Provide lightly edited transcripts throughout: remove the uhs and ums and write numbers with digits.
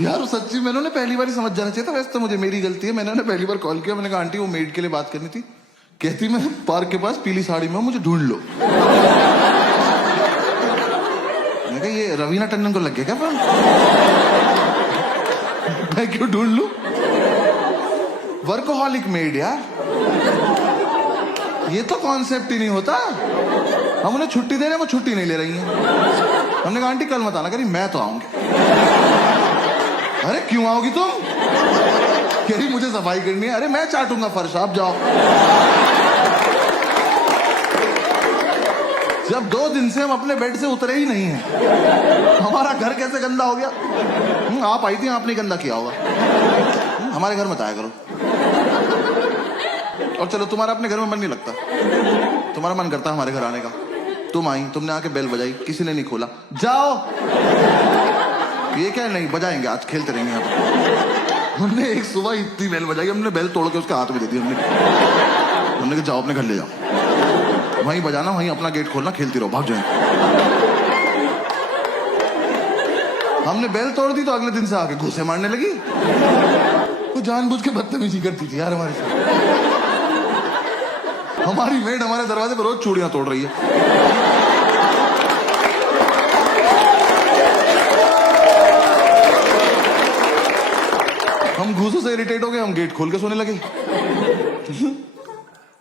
यार वो सच्ची मैंने उन्हें पहली बार ही समझ जाना चाहिए था। वैसे तो मुझे मेरी गलती है, मैंने उन्हें पहली बार कॉल किया, मैंने कहा आंटी वो मेड के लिए बात करनी थी। कहती मैं पार्क के पास पीली साड़ी में हूं, मुझे ढूंढ लो। मैंने कहा ये रवीना टंडन को लग गया क्या फोन? मैं क्यों ढूंढ लूं? वर्कोहॉलिक मेड यार, ये तो कॉन्सेप्ट ही नहीं होता। हम उन्हें छुट्टी दे रहे हैं, वो छुट्टी नहीं ले रही हैं। हमने कहा आंटी कल मत आना, करी मैं तो आऊंगी। अरे क्यों आओगी तुम? कह रही मुझे सफाई करनी है। अरे मैं चाटूंगा फर्श, आप जाओ। जब 2 दिन से हम अपने बेड से उतरे ही नहीं हैं, हमारा घर कैसे गंदा हो गया? आप आई थी, आपने गंदा किया होगा। हमारे घर मत आया करो। और चलो तुम्हारा अपने घर में मन नहीं लगता, तुम्हारा मन करता है हमारे घर आने का। तुम आई, तुमने आके बेल बजाई, किसी ने नहीं खोला, जाओ। ये क्या नहीं बजाएंगे, आज खेलते रहेंगे यहाँ। हमने एक सुबह इतनी बेल बजाई, हमने बेल तोड़ के उसके हाथ में दे दी। हमने कहा जाओ अपने घर ले जाओ, वहीं बजाना, वहीं अपना गेट खोलना, खेलती रहो, भाग जाए। हमने बेल तोड़ दी तो अगले दिन से आके घूसे मारने लगी। वो जानबूझ के बदतमीजी करती थी यार हमारे साथ। हमारी मेड हमारे दरवाजे पर रोज चूड़ियां तोड़ रही है। हम घूसों से इरिटेट हो गए, हम गेट खोल के सोने लगे।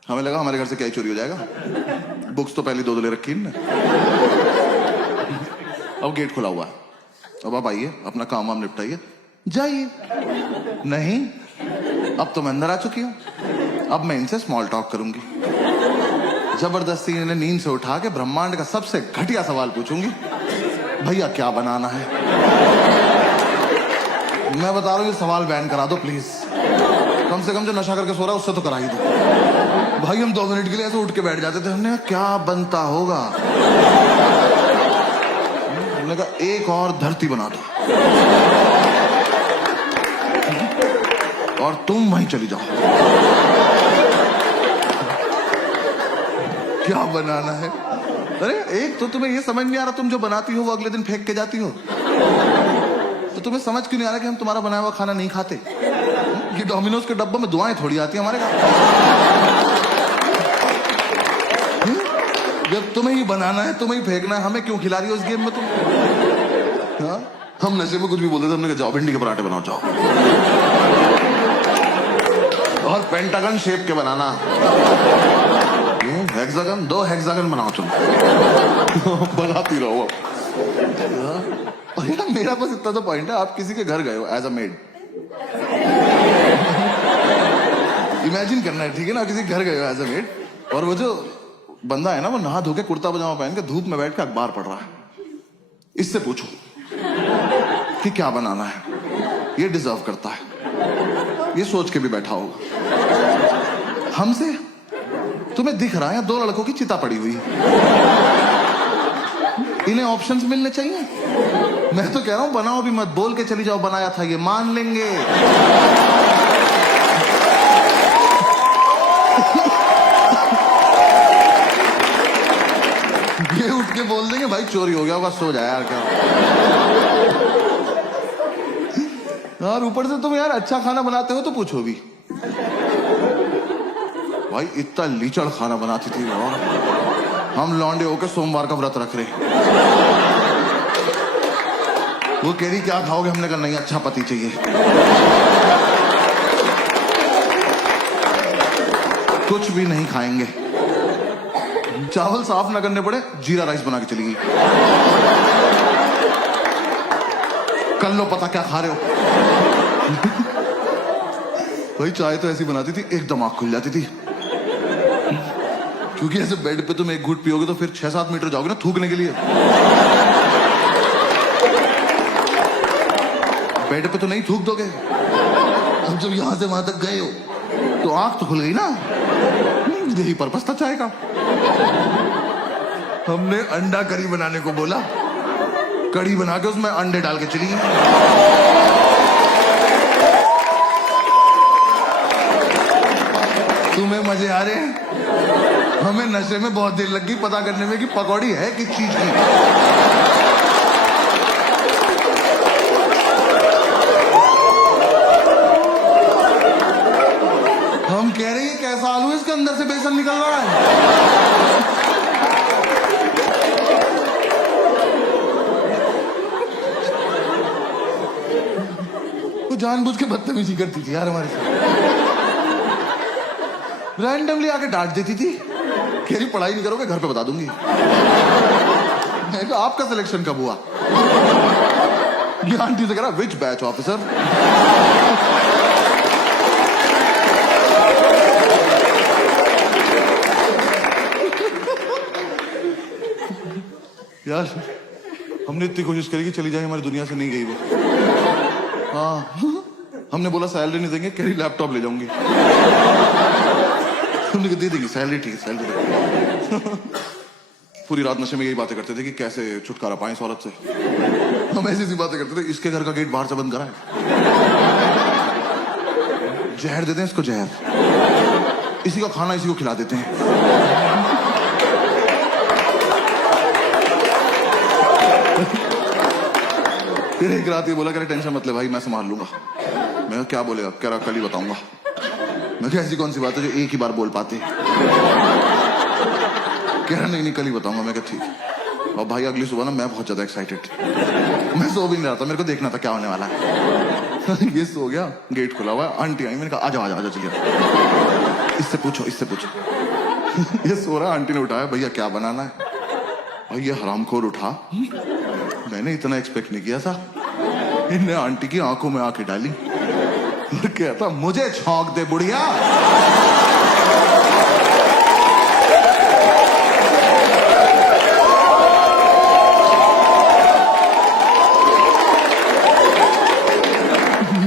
हमें लगा हमारे घर से क्या ही चोरी हो जाएगा, बुक्स तो पहले 2 ले रखी ना। अब गेट खुला हुआ है, अब आप आइए, अपना काम वाम निपटाइए, जाइए। नहीं, अब तो मैं अंदर आ चुकी हूं, अब मैं इनसे स्मॉल टॉक करूंगी। जबरदस्ती इन्हें नींद से उठा के ब्रह्मांड का सबसे घटिया सवाल पूछूंगी, भैया क्या बनाना है? मैं बता रहा हूं, ये सवाल बैन करा दो प्लीज। कम से कम जो नशा करके सो रहा है उससे तो करा ही दो। भाई हम 2 मिनट के लिए ऐसे उठ के बैठ जाते थे, हमने क्या बनता होगा। हमने कहा एक और धरती बना दो और तुम वहीं चली जाओ। क्या बनाना है? अरे एक तो तुम्हें ये समझ नहीं आ रहा, तुम जो बनाती हो वो अगले दिन फेंक के जाती हो, तो तुम्हें समझ क्यों नहीं आ रहा कि हम तुम्हारा बनाया हुआ खाना नहीं खाते? ये डोमिनोज के डब्बों में दुआएं थोड़ी आती है हमारे घर। जब तुम्हें ही बनाना है, तुम्हें ही फेंकना है, हमें क्यों खिला रही हो इस गेम में तुम? हाँ? हम नशे में कुछ भी बोलते थे, हमने कहा जाओ भिंडी के पराठे बनाओ जाओ, और पेंटागन शेप के बनाना, हेक्सागन, 2 हेक्सागन बनाओ तुम। बनाती रहो। और यार मेरा बस इतना तो पॉइंट है, आप किसी के घर गए हो एज अ मेड, इमेजिन करना है, ठीक है ना? किसी घर गए हो एज अ मेड, और वो जो बंदा है ना, वो नहा धो के कुर्ता पजामा पहन के धूप में बैठ के अखबार पढ़ रहा है। इससे पूछो कि क्या बनाना है, ये डिजर्व करता है, ये सोच के भी बैठा होगा। हमसे तुम्हें दिख रहा है 2 लड़कों की चिता पड़ी हुई, इन्हें ऑप्शंस मिलने चाहिए। मैं तो कह रहा हूं बनाओ भी मत, बोल के चली जाओ बनाया था, ये मान लेंगे। ये उठ के बोल देंगे भाई चोरी हो गया होगा, सो जाए यार। क्या यार, ऊपर से तुम यार अच्छा खाना बनाते हो तो पूछो भी। भाई इतना लीचड़ खाना बनाती थी, और हम लौंडे होकर सोमवार का व्रत रख रहे। वो कह रही क्या खाओगे? हमने कहा नहीं, अच्छा पति चाहिए। कुछ भी नहीं खाएंगे, चावल साफ ना करने पड़े, जीरा राइस बना के चली गई। कर लो पता क्या खा रहे हो। भाई चाय तो ऐसी बनाती थी एकदम आंख खुल जाती थी, क्योंकि ऐसे बेड पे तुम एक घूंट पियोगे तो फिर 6-7 मीटर जाओगे ना थूकने के लिए। बेड पे तो नहीं थूक दोगे। अब जब यहां से वहां तक गए हो तो आंख तो खुल गई ना, यही पर्पस था चाय का। हमने अंडा करी बनाने को बोला, कड़ी बना के उसमें अंडे डाल के चली गई। तुम्हें मजे आ रहे हैं? हमें नशे में बहुत देर लग गई पता करने में कि पकौड़ी है किस चीज की। वो जानबूझ के बदतमीजी करती थी यार हमारे साथ, रैंडमली आके डांट देती थी, कह रही पढ़ाई नहीं करोगे घर पे बता दूंगी। मैं कहा आपका सिलेक्शन कब हुआ? ये आंटी से कह रहा विच बैच ऑफिसर? यार हमने इतनी कोशिश करी कि चली जाए, हमारी दुनिया से नहीं गई वो। हाँ हमने बोला सैलरी नहीं देंगे, कह रही लैपटॉप ले जाऊंगी। हमने कहा दे देंगे सैलरी, ठीक है सैलरी। पूरी रात नशे में यही बातें करते थे कि कैसे छुटकारा पाएं इस औरत से। हम ऐसी ऐसी बातें करते थे, इसके घर का गेट बाहर से बंद करा है, जहर देते हैं इसको, जहर, इसी का खाना इसी को खिला देते हैं। फिर एक रात ये बोला करे टेंशन मत ले भाई मैं संभाल लूंगा। मैं कहा क्या बोलेगा? कह रहा कल ही बताऊंगा। मैं कहा ऐसी कौन सी बात है जो एक ही बार बोल पाते? कह रहा नहीं कल ही बताऊंगा। मैं कहा ठीक। और भाई अगली सुबह ना मैं बहुत ज्यादा एक्साइटेड, मैं सो भी नहीं रहा था, मेरे को देखना था क्या होने वाला है। ये सो गया, गेट खुला हुआ, आंटी आई, मैंने कहा आजा आजा आजा चलिए, इससे पूछो इससे पूछो। ये सो रहा, आंटी ने उठाया, भैया क्या बनाना है? भाई ये हरामखोर उठा, मैंने इतना एक्सपेक्ट नहीं किया था। इनने आंटी की आंखों में आंखें डाली और कहता मुझे छौंक दे बुढ़िया।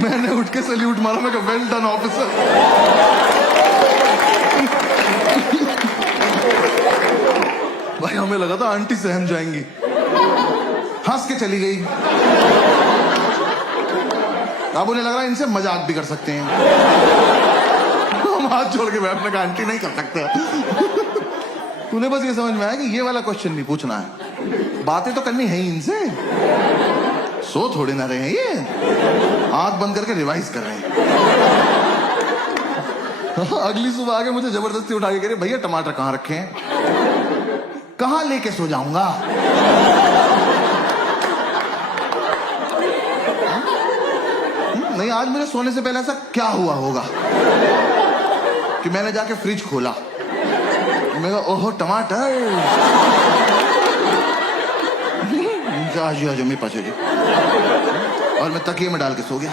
मैंने उठ के सैल्यूट मारा, मैं कहा वेल डन ऑफिसर। भाई हमें लगा था आंटी सहम जाएंगी, हंस के चली गई। अब उन्हें लग रहा है इनसे मजाक भी कर सकते हैं। हम हाथ छोड़ के बैठने का आंटी नहीं कर सकते। उन्हें बस ये समझ में आया कि ये वाला क्वेश्चन नहीं पूछना है, बातें तो करनी है ही इनसे। सो थोड़े ना रहे हैं ये, आंख बंद करके रिवाइज कर रहे हैं। अगली सुबह आके मुझे जबरदस्ती उठा के कह रहे भैया टमाटर कहाँ रखे हैं? कहाँ लेके सो जाऊंगा? नहीं आज मेरे सोने से पहले ऐसा क्या हुआ होगा कि मैंने जाके फ्रिज खोला, मैं कहा ओहो टमाटर, आज मेरे पास जी, और मैं तकिए में डाल के सो गया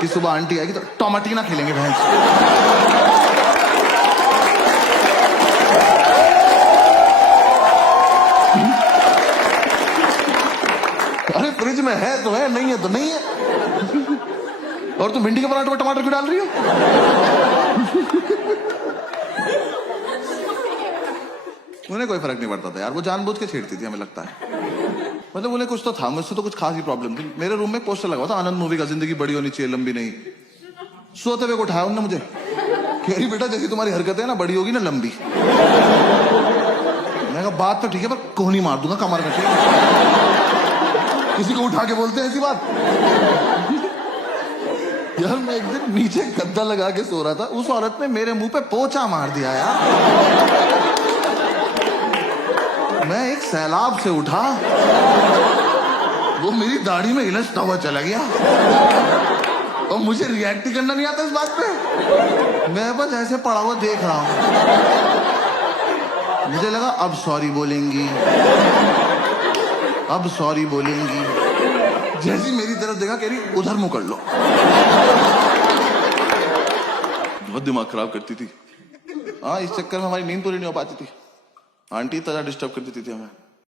कि सुबह आंटी आएगी तो टमाटीना खेलेंगे भैंस। अरे फ्रिज में है तो है, नहीं है तो नहीं है। और तुम भिंडी के पराठे में टमाटर क्यों डाल रही हो? उन्हें कोई फर्क नहीं पड़ता था यार, वो जानबूझ के छेड़ती थी हमें लगता है। मतलब उन्हें कुछ तो था, मुझसे तो कुछ खास ही प्रॉब्लम थी। मेरे रूम में पोस्टर लगा था आनंद मूवी का, जिंदगी बड़ी होनी चाहिए लंबी नहीं। सोते हुए को उठाया उन्होंने मुझे, कह रही बेटा जैसी तुम्हारी हरकतें है ना बड़ी होगी ना लंबी। मैंने कहा बात तो ठीक है पर कोहनी मार दूंगा कमर में से। किसी को उठा के बोलते हैं ऐसी बात? यार मैं एक दिन नीचे गद्दा लगा के सो रहा था, उस औरत ने मेरे मुंह पे पोंछा मार दिया यार। मैं एक सैलाब से उठा, वो मेरी दाढ़ी में इलझता हुआ चला गया और मुझे रिएक्ट ही करना नहीं आता इस बात पे। मैं बस ऐसे पड़ा हुआ देख रहा हूं। मुझे लगा अब सॉरी बोलेंगी, अब सॉरी बोलेंगी। जैसी मेरी तरफ देखा कह रही उधर मुंह कर लो। बहुत दिमाग खराब करती थी। हाँ इस चक्कर में हमारी नींद पूरी नहीं हो पाती थी। आंटी तरह डिस्टर्ब कर देती थी हमें।